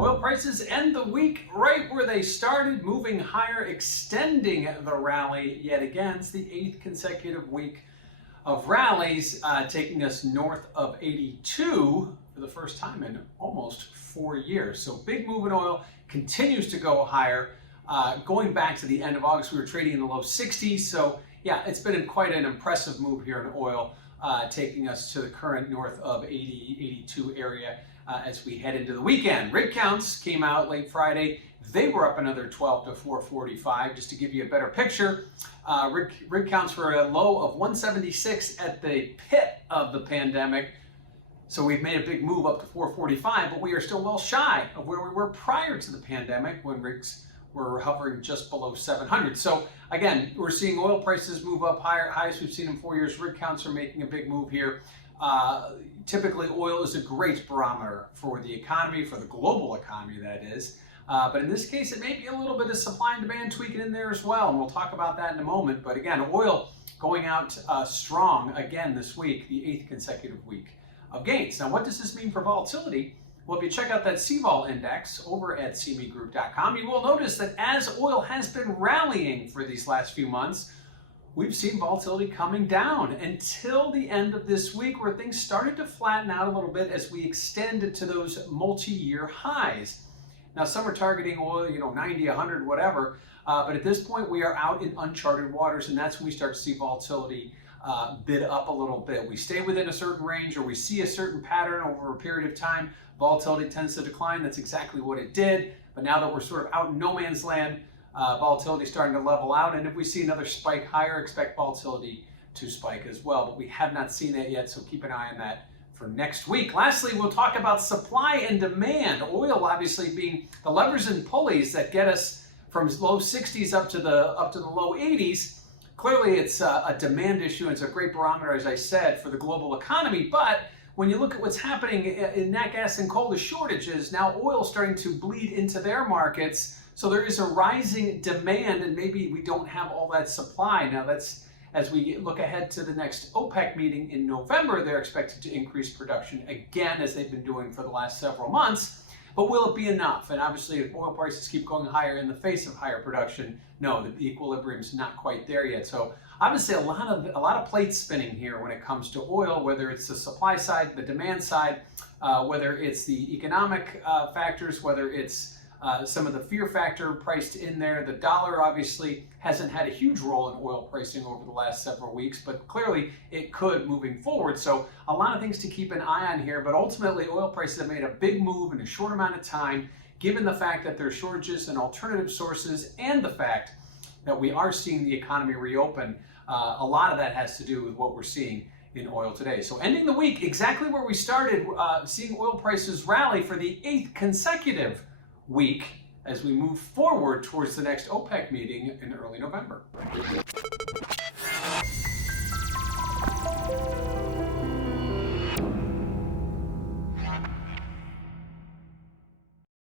Oil prices end the week right where they started, moving higher, extending the rally yet again. It's the 8th consecutive week of rallies, taking us north of 82 for the first time in almost 4 years. So big move in oil, continues to go higher. Going back to the end of August, we were trading in the low 60s. So yeah, it's been quite an impressive move here in oil, taking us to the current north of 80, 82 area. As we head into the weekend. Rig counts came out late Friday. They were up another 12 to 445. Just to give you a better picture, rig counts were a low of 176 at the pit of the pandemic. So we've made a big move up to 445, but we are still well shy of where we were prior to the pandemic when rigs were hovering just below 700. So again, we're seeing oil prices move up higher, highest we've seen in 4 years. Rig counts are making a big move here. Typically, oil is a great barometer for the economy, for the global economy, that is. But in this case, it may be a little bit of supply and demand tweaking in there as well, and we'll talk about that in a moment. But again, oil going out strong again this week, the 8th consecutive week of gains. Now, what does this mean for volatility? Well, if you check out that CVOL index over at cmegroup.com, you will notice that as oil has been rallying for these last few months, we've seen volatility coming down until the end of this week, where things started to flatten out a little bit as we extended to those multi-year highs. Now, some are targeting oil, 90, 100, whatever, but at this point we are out in uncharted waters, and that's when we start to see volatility bid up a little bit. We stay within a certain range, or we see a certain pattern over a period of time, volatility tends to decline. That's exactly what it did. But now that we're sort of out in no man's land, volatility starting to level out, and if we see another spike higher, expect volatility to spike as well. But we have not seen that yet, so keep an eye on that for next week. Lastly, we'll talk about supply and demand. Oil obviously being the levers and pulleys that get us from low 60s up to the low 80s. Clearly, it's a demand issue. It's a great barometer, as I said, for the global economy. But when you look at what's happening in nat gas and coal, the shortages, now oil starting to bleed into their markets. So there is a rising demand, and maybe we don't have all that supply. Now that's, as we look ahead to the next OPEC meeting in November, they're expected to increase production again, as they've been doing for the last several months. But will it be enough? And obviously, if oil prices keep going higher in the face of higher production, no, the equilibrium is not quite there yet. So obviously, a lot of plates spinning here when it comes to oil, whether it's the supply side, the demand side, whether it's the economic factors, whether it's some of the fear factor priced in there. The dollar obviously hasn't had a huge role in oil pricing over the last several weeks, but clearly it could moving forward. So a lot of things to keep an eye on here, but ultimately oil prices have made a big move in a short amount of time, given the fact that there are shortages in alternative sources and the fact that we are seeing the economy reopen. A lot of that has to do with what we're seeing in oil today. So ending the week exactly where we started, seeing oil prices rally for the 8th consecutive week as we move forward towards the next OPEC meeting in early November.